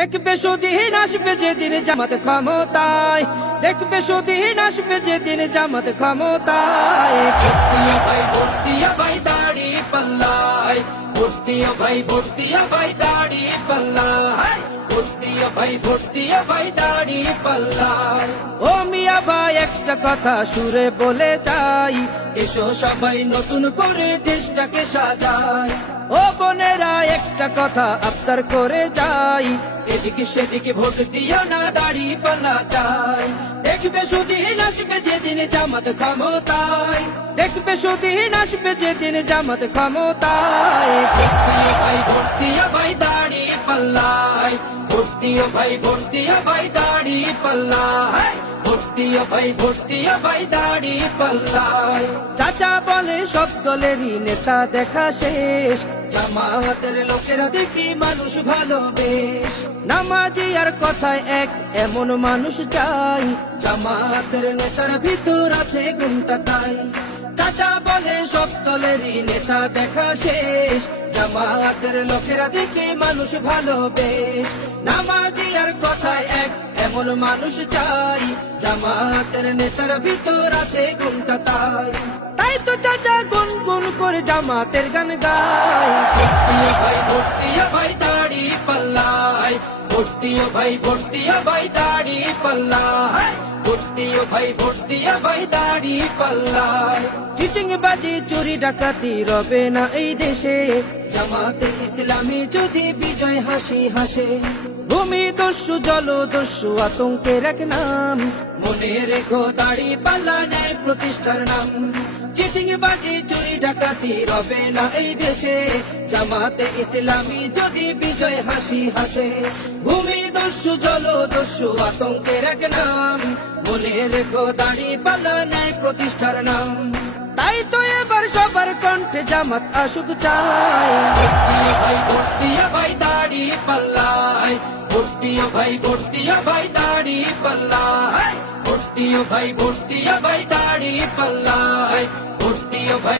দেখবে সুদিন আসবে যেদিন জামাত ক্ষমতায়, দেখবে সুদিন আসবে যেদিন জামাত ক্ষমতায়। ভর্তিয়া ভাই ভর্তিয়া ভাই দাড়ি পাল্লায়, ভর্তিয়া ভাই ভর্তিয়া ভাই দাড়ি পাল্লায়, ভর্তিয়া ভাই ভর্তিয়া ভাই দাড়ি পাল্লায়। ও মিয়া ভাই একটা কথা সুরে বলে যাই, এসো সবাই নতুন করে দেশটাকে সাজাই। ও বোনেরা একটা কথা আবদার করে যাই, এদিকে সেদিকে ভোট দিও না, দাড়ি পাল্লা চাই। দেখবে সুদিন আসবে যেদিন জামাত ক্ষমতায়, দেখবে সুদিন আসবে যেদিন জামাত ক্ষমতায়। ভর্তিয়া ভাই ভর্তিয়া ভাই দাড়ি পাল্লায়, ভর্তিয়া ভাই ভর্তিয়া ভাই দাড়ি পাল্লায়, ভর্তিয়া ভাই ভর্তিয়া ভাই দাড়ি পাল্লায়। চাচা বলে সব দলেরই নেতা দেখা শেষ, জামাতের লোকেরা দেখি মানুষ ভালো বেশ। নামাজি আর কথায় এক এমন মানুষ চাই, জামাতের নেতার ভিতর আছে গুণটা তাই। চাচা বলে সব দলেরই নেতা দেখা শেষ, জামাতের লোকেরা দেখি মানুষ ভালো বেশ। নামাজি আর কথায় এক এমন মানুষ চাই, জামাতের নেতার ভিতর আছে গুণটা তাই। তাই তো চাচা গুনগুন করে জামাতের গান গায়। ভর্তিয়া ভাই ভর্তিয়া ভাই দাড়ি পাল্লায়, ভর্তিয়া ভাই ভর্তিয়া ভাই দাড়ি পাল্লায়, ভর্তিয়া ভাই ভর্তিয়া ভাই দাড়ি পাল্লায়। চিচিং বাজি চুরি ডাকাতি রবে না এই দেশে, জামাতে ইসলামী যদি বিজয় হাসি হাসে। ভূমি দস্যু জল দস্যু আতঙ্কের এক নাম, মনে রেখো দাড়ি পাল্লা ন্যায় প্রতিষ্ঠার নাম। চিটিং বাজি চুরি ডাকাতি রবে না এই দেশে, জামাতে ইসলামী যদি বিজয় হাসি হাসে। ভূমি দস্যু জল দস্যু আতঙ্কের এক নাম, মনে রেখো দাড়ি পাল্লা ন্যায় প্রতিষ্ঠার নাম। তাই তো এবার সবার কণ্ঠে জামাত আসুক চাই। ভর্তিয়া ভাই ভর্তিয়া ভাই দাড়ি পাল্লায়, ভর্তিয়া ভাই ভর্তিয়া ভাই দাড়ি পাল্লায়, ভর্তিয়া ভাই ভর্তিয়া ভাই দাড়ি পাল্লায়, ভর্তিয়া ভাই।